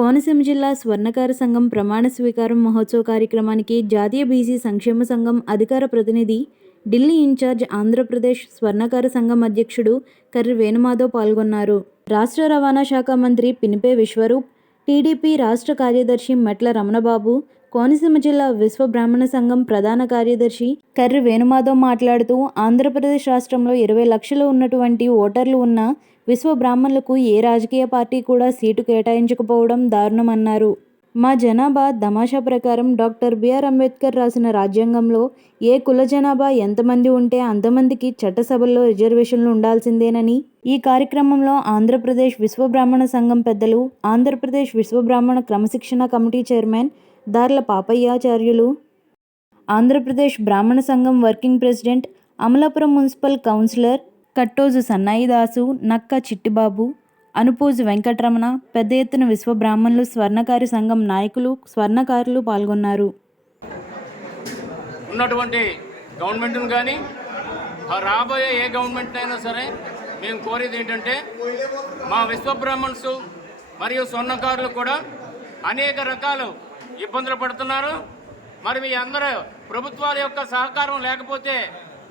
కోనసీమ జిల్లా స్వర్ణకార సంఘం ప్రమాణ స్వీకారం మహోత్సవ కార్యక్రమానికి జాతీయ బీసీ సంక్షేమ సంఘం అధికార ప్రతినిధి ఢిల్లీ ఇన్ఛార్జ్ ఆంధ్రప్రదేశ్ స్వర్ణకార సంఘం అధ్యక్షుడు కర్రి వేణుమాధవ్ పాల్గొన్నారు. రాష్ట్ర రవాణా శాఖ మంత్రి పినిపే విశ్వరూప్ టీడీపీ రాష్ట్ర కార్యదర్శి మెట్ల రమణబాబు కోనసీమ జిల్లా విశ్వ బ్రాహ్మణ సంఘం ప్రధాన కార్యదర్శి కర్రి వేణుమాధవ్ మాట్లాడుతూ ఆంధ్రప్రదేశ్ రాష్ట్రంలో ఇరవై లక్షలు ఉన్నటువంటి ఓటర్లు ఉన్న విశ్వ బ్రాహ్మణులకు ఏ రాజకీయ పార్టీ కూడా సీటు కేటాయించకపోవడం దారుణమన్నారు. మా జనాభా దమాషా ప్రకారం డాక్టర్ బిఆర్ అంబేద్కర్ రాసిన రాజ్యాంగంలో ఏ కుల జనాభా ఎంతమంది ఉంటే అంతమందికి చట్టసభల్లో రిజర్వేషన్లు ఉండాల్సిందేనని ఈ కార్యక్రమంలో ఆంధ్రప్రదేశ్ విశ్వ బ్రాహ్మణ సంఘం పెద్దలు ఆంధ్రప్రదేశ్ విశ్వ బ్రాహ్మణ క్రమశిక్షణ కమిటీ చైర్మన్ దార్ల Papayyacharyulu. Andhra Pradesh Brahmana Sangham working president Amalapuram municipal councillor Kattoju Sannayidasu Nakka Chittibabu Anupuju Venkataramana పెద్ద ఎత్తున విశ్వబ్రాహ్మణులు స్వర్ణకారి సంఘం నాయకులు స్వర్ణకారులు పాల్గొన్నారు. ఉన్నటువంటి గవర్నమెంట్ను కానీ రాబోయే ఏ గవర్నమెంట్ అయినా సరే మేము కోరేది ఏంటంటే మా విశ్వబ్రాహ్మణ్స్ మరియు స్వర్ణకారులు కూడా అనేక రకాలు ఇబ్బందులు పడుతున్నారు. మరి మీ అందరూ ప్రభుత్వాల యొక్క సహకారం లేకపోతే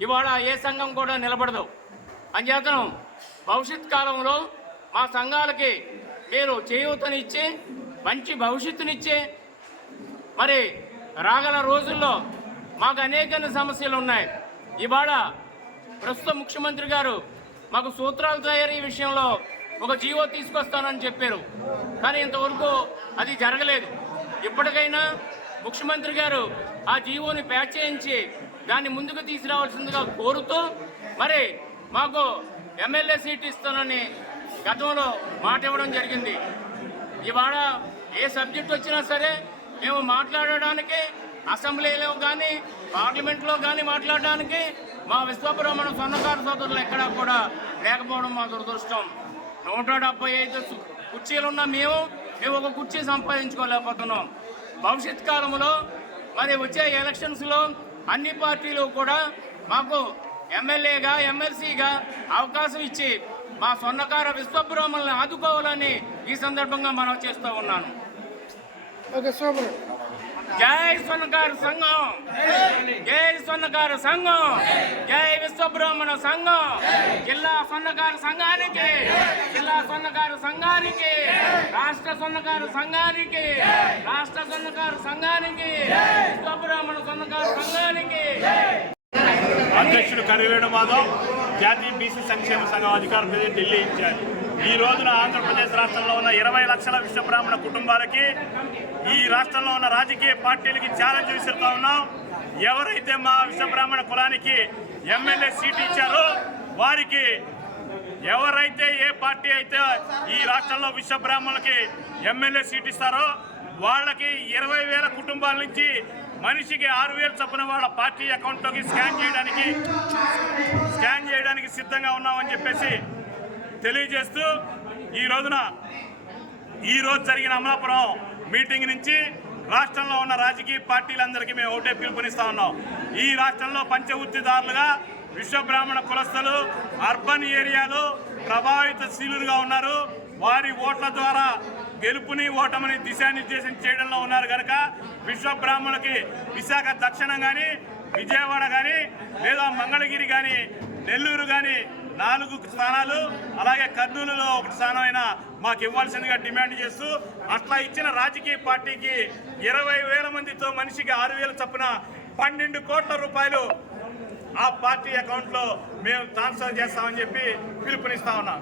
ఇవాళ ఏ సంఘం కూడా నిలబడదు. అంచేతను భవిష్యత్ కాలంలో మా సంఘాలకి మీరు చేయూతనిచ్చి మంచి భవిష్యత్తునిచ్చే మరి రాగల రోజుల్లో మాకు అనేక సమస్యలు ఉన్నాయి. ఇవాళ ప్రస్తుత ముఖ్యమంత్రి గారు మాకు సూత్రాలు తయారీ విషయంలో ఒక జీవో తీసుకొస్తానని చెప్పారు. కానీ ఇంతవరకు అది జరగలేదు. ఇప్పటికైనా ముఖ్యమంత్రి గారు ఆ జీవోని ప్యాచ్ చేయించి దాన్ని ముందుకు తీసుకురావాల్సిందిగా కోరుతూ మరి మాకు ఎమ్మెల్యే సీట్ ఇస్తానని గతంలో మాట ఇవ్వడం జరిగింది. ఇవాళ ఏ సబ్జెక్ట్ వచ్చినా సరే మేము మాట్లాడడానికి అసెంబ్లీలో కానీ పార్లమెంట్లో కానీ మాట్లాడడానికి మా విశ్వబ్రహ్మణ సొన్నకారు సోదరులు ఎక్కడా కూడా లేకపోవడం మా దురదృష్టం. నూట డెబ్బై ఐదు కుర్చీలు కుర్చీలున్న మేము మేము ఒక కుర్చీ సంపాదించుకోలేకపోతున్నాం. భవిష్యత్ కాలంలో మరి వచ్చే ఎలక్షన్స్లో అన్ని పార్టీలు కూడా మాకు ఎమ్మెల్యేగా ఎమ్మెల్సీగా అవకాశం ఇచ్చి మా స్వర్ణకార విశ్వబ్రహ్మణులను ఆదుకోవాలని ఈ సందర్భంగా మనం చేస్తూ ఉన్నాను. జై స్వర్ణకార సంఘం! జై స్వర్ణకార సంఘం! జై బ్రాహ్మణ సంఘం. జిల్లా సొన్నకారు సంఘానికి. జిల్లా సొన్నకారు సంఘానికి. రాష్ట్ర సొన్నకారు సంఘానికి. రాష్ట్ర సొన్నకారు సంఘానికి. విశ్వబ్రాహ్మణ సొన్నకారు సంఘానికి. అధ్యక్షుడు కరివేణు మాధవ్ జాతీయ బీసీ సంక్షేమ సంఘం అధికార ప్రతినిధి ఢిల్లీ ఇచ్చారు. ఈ రోజున ఆంధ్రప్రదేశ్ రాష్ట్రంలో ఉన్న ఇరవై లక్షల విశ్వబ్రాహ్మణ కుటుంబాలకి ఈ రాష్ట్రంలో ఉన్న రాజకీయ పార్టీలకి ఛాలెంజ్ విసురుతా ఉన్నాం. ఎవరైతే మా విశ్వబ్రాహ్మణ కులానికి ఎమ్మెల్యే సీట్ ఇచ్చారో వారికి ఎవరైతే ఏ పార్టీ అయితే ఈ రాష్ట్రంలో విశ్వబ్రాహ్మణులకి ఎమ్మెల్యే సీట్ ఇస్తారో వాళ్ళకి ఇరవై వేల కుటుంబాల నుంచి మనిషికి ఆరు వేలు చొప్పున వాళ్ళ పార్టీ అకౌంట్లోకి స్కాన్ చేయడానికి స్కాన్ చేయడానికి సిద్ధంగా ఉన్నామని చెప్పేసి తెలియజేస్తూ ఈ రోజున ఈరోజు జరిగిన అమలాపురం మీటింగ్ నుంచి రాష్ట్రంలో ఉన్న రాజకీయ పార్టీలందరికీ మేము ఒకటే పిలుపునిస్తా ఉన్నాం. ఈ రాష్ట్రంలో పంచవృత్తిదారులుగా విశ్వబ్రాహ్మణ కులస్తులు అర్బన్ ఏరియాలో ప్రభావితశీలుగా ఉన్నారు. వారి ఓట్ల ద్వారా గెలుపుని ఓటమిని దిశానిర్దేశం చేయడంలో ఉన్నారు కనుక విశ్వబ్రాహ్మణులకి విశాఖ దక్షిణం కానీ విజయవాడ కానీ లేదా మంగళగిరి కానీ నెల్లూరు కానీ నాలుగు స్థానాలు అలాగే కర్నూలులో ఒకటి స్థానమైన మాకు ఇవ్వాల్సిందిగా డిమాండ్ చేస్తూ అట్లా ఇచ్చిన రాజకీయ పార్టీకి ఇరవై వేల మందితో మనిషికి ఆరు వేల చొప్పున పన్నెండు కోట్ల రూపాయలు ఆ పార్టీ అకౌంట్లో మేము ట్రాన్స్ఫర్ చేస్తామని చెప్పి పిలుపునిస్తా ఉన్నాం.